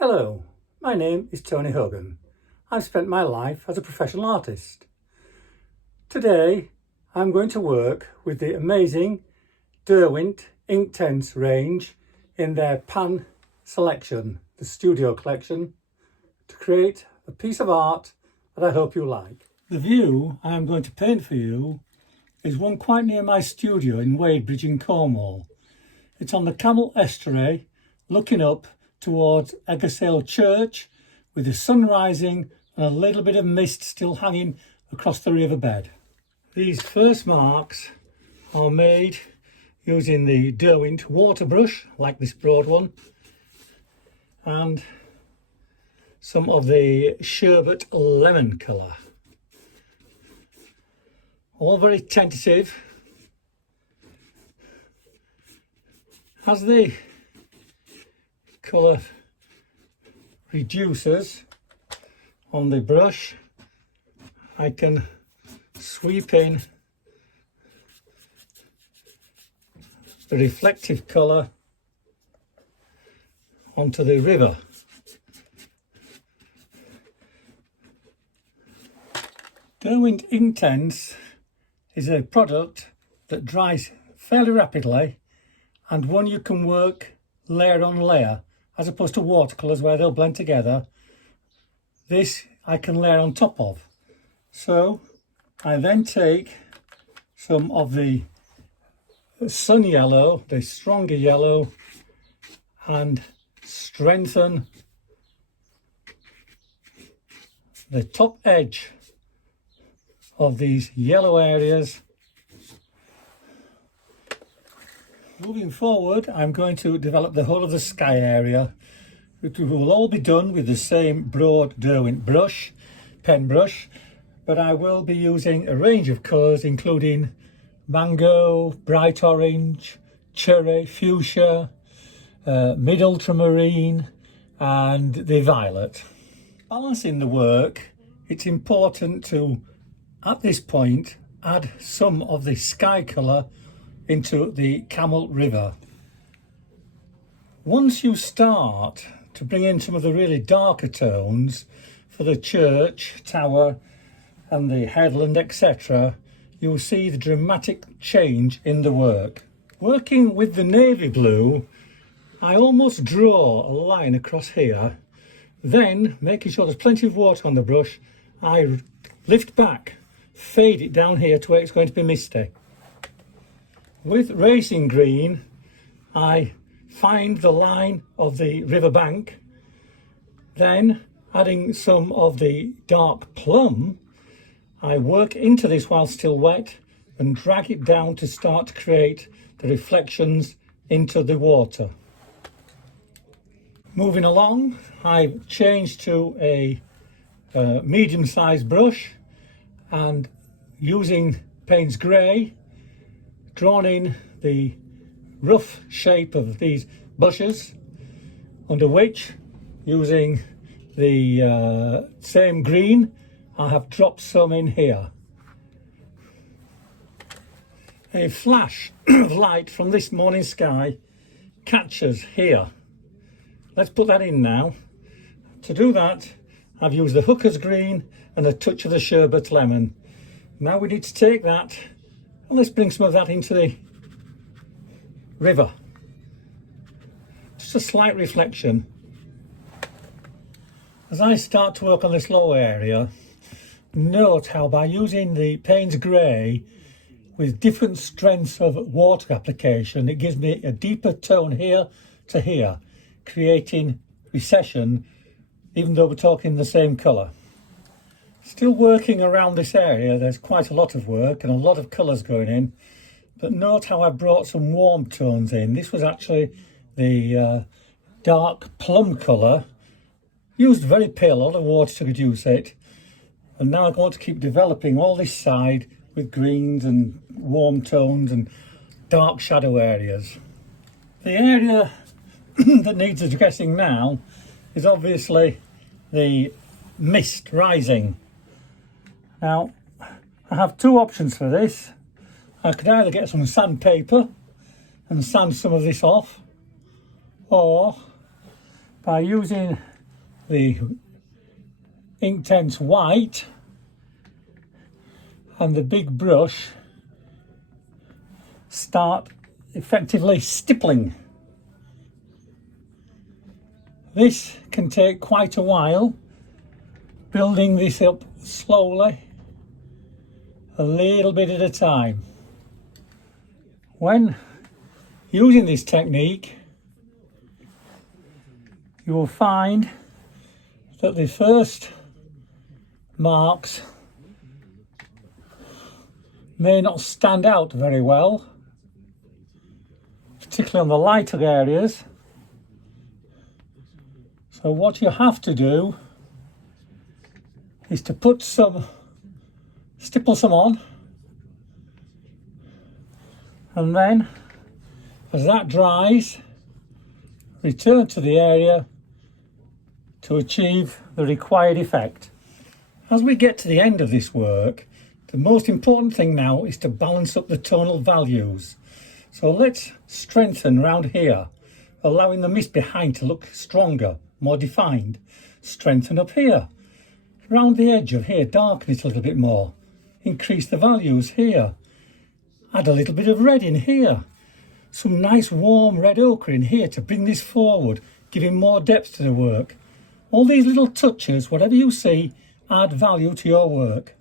Hello, my name is Tony Hogan. I've spent my life as a professional artist. Today I'm going to work with the amazing Derwent Inktense range in their pan selection, the studio collection, to create a piece of art that I hope you like. The view I'm going to paint for you is one quite near my studio in Wadebridge in Cornwall. It's on the Camel Estuary, looking up towards Eggersale Church, with the sun rising and a little bit of mist still hanging across the riverbed. These first marks are made using the Derwent water brush, like this broad one, and some of the sherbet lemon colour. All very tentative. As the colour reduces on the brush, I can sweep in the reflective colour onto the river. Derwent Inktense is a product that dries fairly rapidly and one you can work layer on layer, as opposed to watercolours where they'll blend together. This I can layer on top of. So I then take some of the sun yellow, the stronger yellow, and strengthen the top edge of these yellow areas. Moving forward, I'm going to develop the whole of the sky area. It will all be done with the same broad Derwent brush, pen brush, but I will be using a range of colours including mango, bright orange, cherry, fuchsia, mid ultramarine and the violet. Balancing the work, it's important to, at this point, add some of the sky colour into the Camel River. Once you start to bring in some of the really darker tones for the church, tower and the headland, etc., you'll see the dramatic change in the work. Working with the navy blue, I almost draw a line across here, then making sure there's plenty of water on the brush, I lift back, fade it down here to where it's going to be misty. With racing green, I find the line of the river bank, then adding some of the dark plum, I work into this while still wet and drag it down to start to create the reflections into the water. Moving along, I've changed to a medium-sized brush and using Payne's Grey, drawn in the rough shape of these bushes, under which, using the same green, I have dropped some in here. A flash of light from this morning sky catches here. Let's put that in now. To do that, I've used the hooker's green and a touch of the sherbet lemon. Now we need to take that and let's bring some of that into the river. Just a slight reflection. As I start to work on this lower area, note how by using the Payne's Grey with different strengths of water application, it gives me a deeper tone here to here, creating recession even though we're talking the same colour. Still working around this area, there's quite a lot of work and a lot of colours going in, but note how I brought some warm tones in. This was actually the dark plum colour, used very pale, a lot of water to reduce it, and now I'm going to keep developing all this side with greens and warm tones and dark shadow areas. The area that needs addressing now is obviously the mist rising. Now, I have two options for this. I could either get some sandpaper and sand some of this off, or by using the Inktense white and the big brush, start effectively stippling. This can take quite a while, building this up slowly, a little bit at a time. When using this technique, you will find that the first marks may not stand out very well, particularly on the lighter areas. So what you have to do is to stipple some on, and then as that dries, return to the area to achieve the required effect. As we get to the end of this work, the most important thing now is to balance up the tonal values. So let's strengthen around here, allowing the mist behind to look stronger, more defined. Strengthen up here. Around the edge of here, darken it a little bit more. Increase the values here. Add a little bit of red in here. Some nice warm red ochre in here to bring this forward, giving more depth to the work. All these little touches, whatever you see, add value to your work.